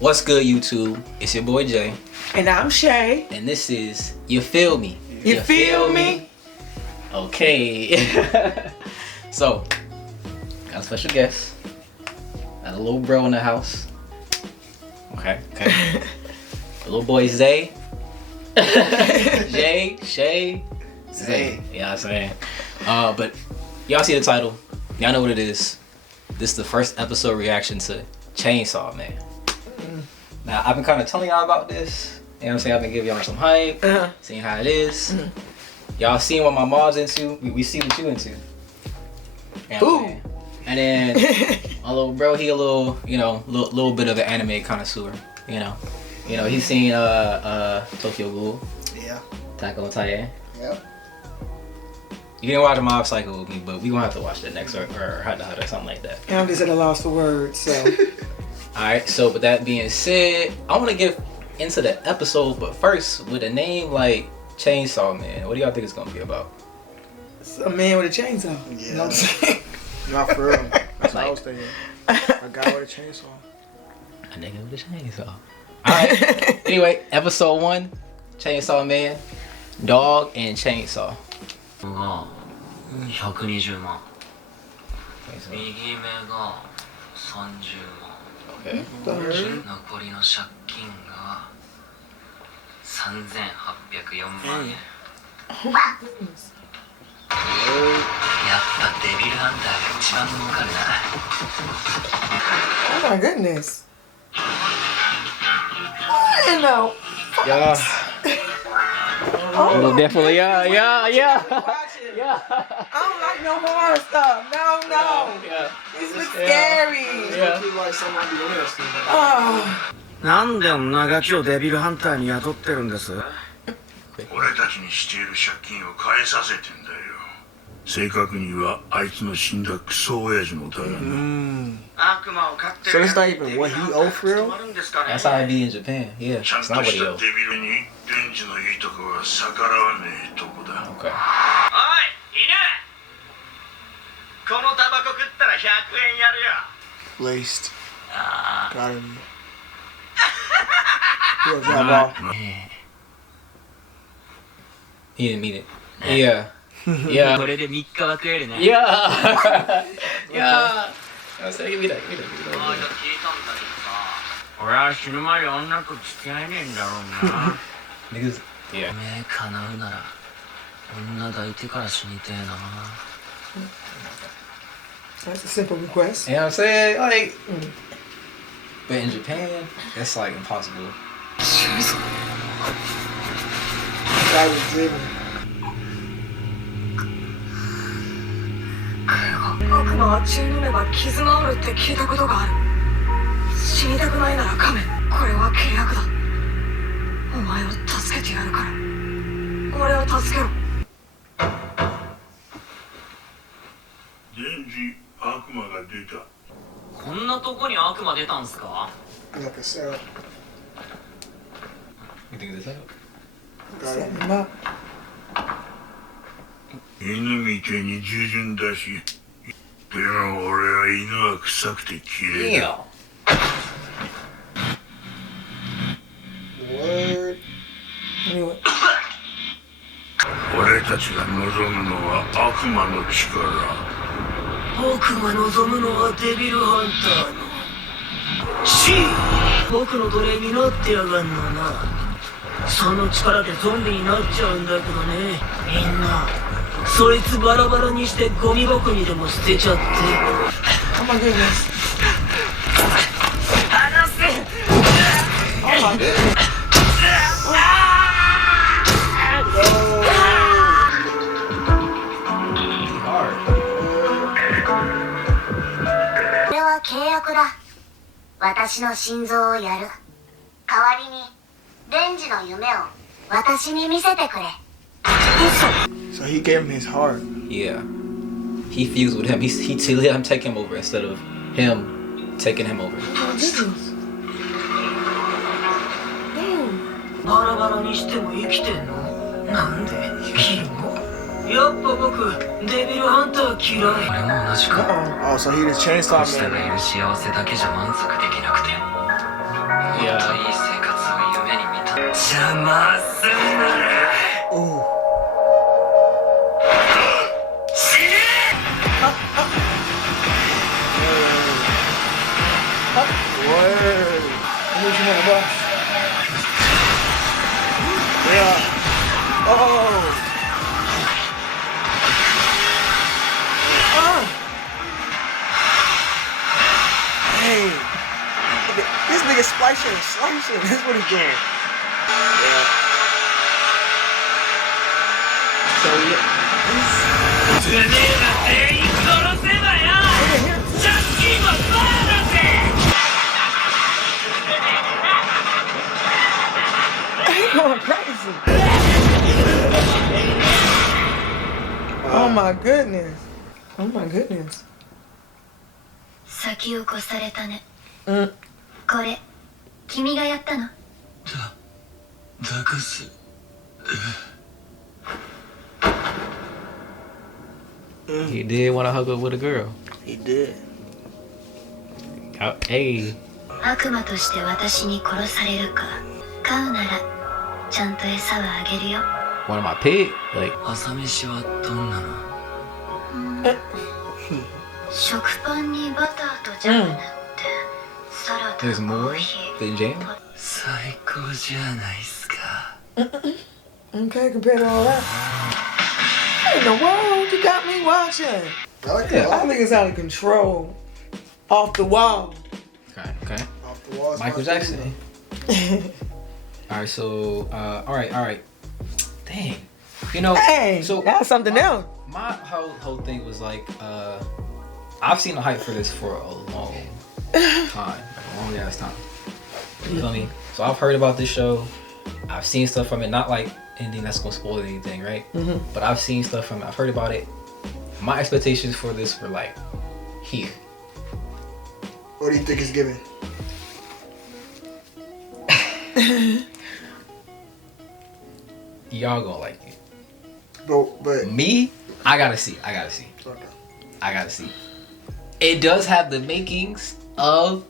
What's good, YouTube? It's your boy Jay. And I'm Shay. And this is You Feel Me. You feel me? Okay. So, got a special guest. Got a little bro in the house. Okay. The little boy Zay. Jay, Shay, Zay. Yeah, I'm saying. But y'all see the title. Y'all know what it is. This is the first episode reaction to Chainsaw Man. Now, I've been kind of telling y'all about this. You know what I'm saying? I've been giving y'all some hype, seeing how it is. Y'all seen what my mom's into. We see what you into. You know what I'm saying? And then my little bro, he a little, little bit of an anime connoisseur. You know, he's seen Tokyo Ghoul. Yeah. Attack on Titan. Yep. You didn't watch Mob Psycho with me, but we gonna have to watch that next or Hot or something like that. And I'm just at a loss for words, so. Alright, so with that being said, I wanna get into the episode, but first, with a name like Chainsaw Man, what do y'all think it's gonna be about? It's a man with a chainsaw. Yeah. You know what I'm saying? Not for real. That's what I was thinking. A guy with a chainsaw. A nigga with a chainsaw. Alright, anyway, episode 1, Chainsaw Man, Dog and Chainsaw. が120万 Chainsaw. 右目が30万 Okay. 残りの借金が3804万円やっぱデビルハンターが一番儲かるな Oh my goodness. What in the Yeah. Oh, Definitely, yeah. watch it. Yeah. I don't like no horror stuff. No. Yeah. This looks scary. Yeah. Feel like someone be interesting. Oh. なんで女がきをデビルハンターに雇ってるんです？俺たちにしている借金を返させてんだよ。正確にはあいつの死んだクソ親父のだがな。悪魔を飼ってる So it's not even what he owe for real? That's how it be in Japan. Yeah. ちゃん It's と not what し he た owes. デビルにレンジのいいとこは逆らわねえとこだ。 Okay. おい犬このタバコ食ったら100円やるよ Laced. Gotta be. He'll drop off. He didn't mean it. Yeah. Yeah. これで3日は食えるね。 Yeah. Yeah. I was like, give me that. ああいや聞いたんだけどさ俺は死ぬまで女と付き合えねえんだろうな。 Niggas. Yeah. おめえ叶うなら女抱いてから死にてえな That's a simple request. You know what I'm saying? Like, but in Japan, that's like impossible. Guy was driven. 悪魔は血飲めば傷が治るって聞いたことがある死にたくないなら仮面これは契約だお前を助けてやるから俺を助けろレンジ悪魔が出た。こんなとこに悪魔出たんすか Like a cell. You think this out? Gotta Set be. him up. 犬みてえに従順だし。でも俺は犬は臭くて綺麗だ。 Word. I knew it. 俺たちが望むのは悪魔の力。僕が望むのはデビルハンターの死僕の奴隷になってやがんのなその力でゾンビになっちゃうんだけどねみんなそいつバラバラにしてゴミ箱にでも捨てちゃって Oh my goodness. 離せ Oh my goodness. Hard. これは契約だ私の心臓をやる代わりにレンジの夢を私に見せてくれ So he gave him his heart. Yeah. He fused with him. He let him take him over instead of him taking him over. Oh my goodness. Damn. バラバラにしても生きてんのなんでキモやっぱ僕デビルハンター嫌い俺も同じか Oh, so he the chainsaw 下がい man. る幸せだけじゃ満足できなくて邪魔すんなら 死ね Word. Who's you want to bust? Yeah. Oh. Hey. This nigga splicing and slicing. That's what he's doing. Yeah. So yeah. てめえら全員殺せばよ借金もバーだぜ He going crazy. Oh my goodness. Oh my goodness. 先を越されたね。 Mm. これ、君がやったの？託す He did want to hug up with a girl. He did. Hey. 悪魔として私に殺されるか。飼うなら、ちゃんと餌はあげるよ。 One of my pig. Like, 朝飯はどんなの 食パンにバターとジャム塗って、サラダ there's とコ more ーヒー。 than jam? 最高じゃないっすか Okay, compared to all that. What in the world you got me watching? I like Yeah. that. I think it's out of control. Off the wall. Okay, okay. Off the walls. Michael Jackson. Alright, so, alright. Dang. You know, Hey, so that's something else. my whole thing was like, I've seen the hype for this for a long time. Like a long ass time. You feel me? So I've heard about this show. I've seen stuff from it, not like anything that's gonna spoil anything, right? But I've seen stuff from it. I've heard about it. My expectations for this were like here. What do you think it's giving? Y'all gonna like it. But Me, I gotta see. okay. I gotta see. It does have the makings of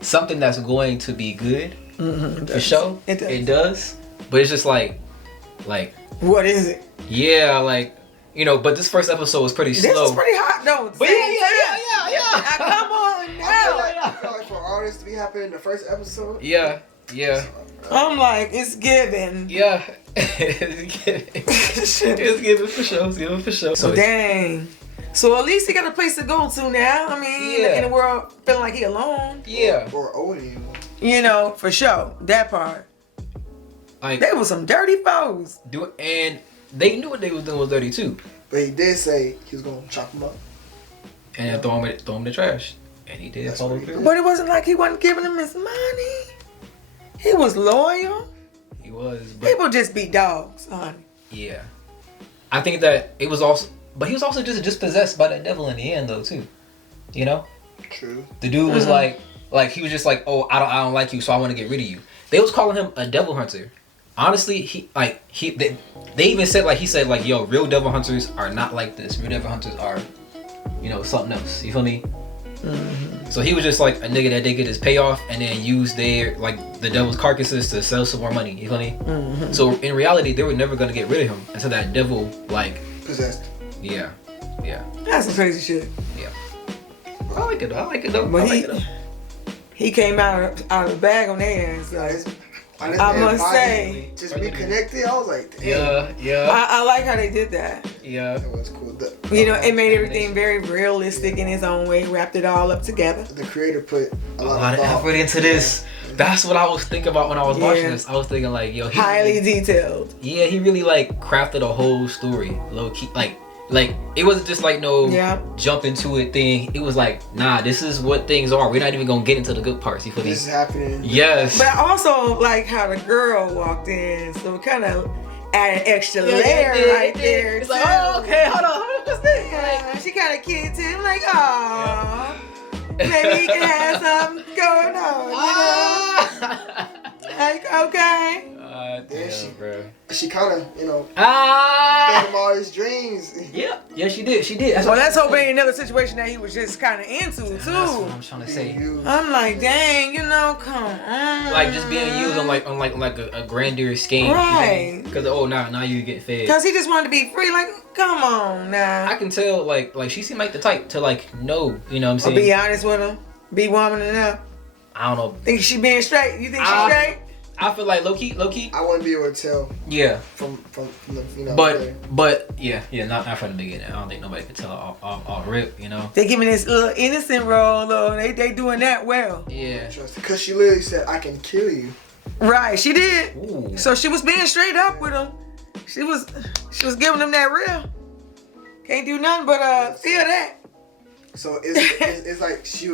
something that's going to be good for sure. It does. It does. But it's just like, What is it? yeah, like, you know, but this first episode was pretty This slow. is pretty hot though. But yeah. Now, come on I feel now. like for all this to be happening in the first episode. Yeah. I'm like, it's given. Yeah. It's giving for sure. It's giving for sure. So Dang. So at least he got a place to go to now. I mean, Yeah. in the world, feeling like he alone. yeah, Or owning. You know, for sure. That part. like They was some dirty foes. and they knew what they was doing was dirty too, But he did say he was gonna chop him up. and then throw him in the trash, and he did That's follow what he through. did. But it wasn't like he wasn't giving him his money. He was loyal. He was, but People just be dogs, honey. yeah, I think that it was also, but he was also just possessed by that devil in the end though too, you know. True. The dude was like he was just like, oh, I don't like you, so I want to get rid of you. They was calling him a devil hunter. Honestly, they even said he said yo, real devil hunters are not like this. Real devil hunters are, you know, something else. You feel me? So he was just like a nigga that they get his payoff and then use their the devil's carcasses to sell some more money. You feel me? So in reality, they were never gonna get rid of him until that devil Possessed. yeah. That's some crazy shit. I like it though. But I like it though. he came out of the bag on their ass. Like, This I man must body, say. just be connected. I was like, damn. Yeah. I like how they did that. Yeah. That was cool. You know, it made everything very realistic in its own way, wrapped it all up together. The creator put A a lot of thought. effort into this. That's what I was thinking about when I was watching Yeah. this. I was thinking yo, he Highly detailed. yeah, he really crafted a whole story, low key. Like it wasn't just no Yeah. jump into it thing. It was nah, this is what things are. We're not even gonna get into the good parts. You feel me? This is happening. Yes. But I also like how the girl walked in, so it kind of added extra layer right there. It's too. okay, hold on, what's this? Yeah, she kind of cute too. I'm like, oh, maybe he can have something going on, you know? Like, okay. Damn, bro. She kind of, gave him all his dreams. Yeah, she did. That's Well, let's hope it ain't another situation that he was just kind of into That's what too. I'm trying to say. You- I'm like, dang, come on. like just being used on like a grander scheme. Right. Because now you get fed. Cause he just wanted to be free. Like, come on now. I can tell like she seemed like the type to like know, you know what I'm Or saying? be honest with him. Be woman enough. I don't know. Think she being straight? You think she straight? I feel like low key. I wouldn't be able to tell Yeah. from the, you know. But yeah, not from the beginning. I don't think nobody could tell all rip, you know. They giving this little innocent role though. They doing that well. Yeah. Because she literally said, "I can kill you." Right, she did. Ooh. So she was being straight up with him. She was giving him that real. Can't do nothing but feel that. So it's like she